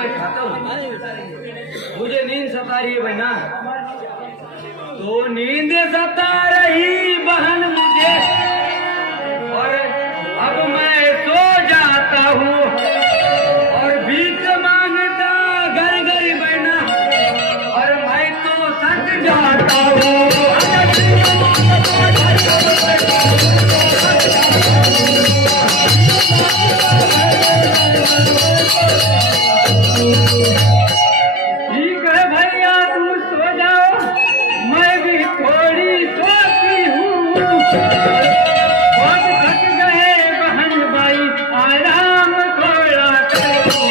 मैं खाता हूँ। मुझे नींद सता रही है बहना। तो नींद सता रही बहन मुझे, और अब मैं सो जाता हूँ और भीख मांगता घर घर बहना, और मैं तो सच जाता हूँ। ठीक है भैया तुम सो जाओ, मैं भी थोड़ी सोती हूँ। बहुत थक गए बहन भाई, आराम थोड़ा करो।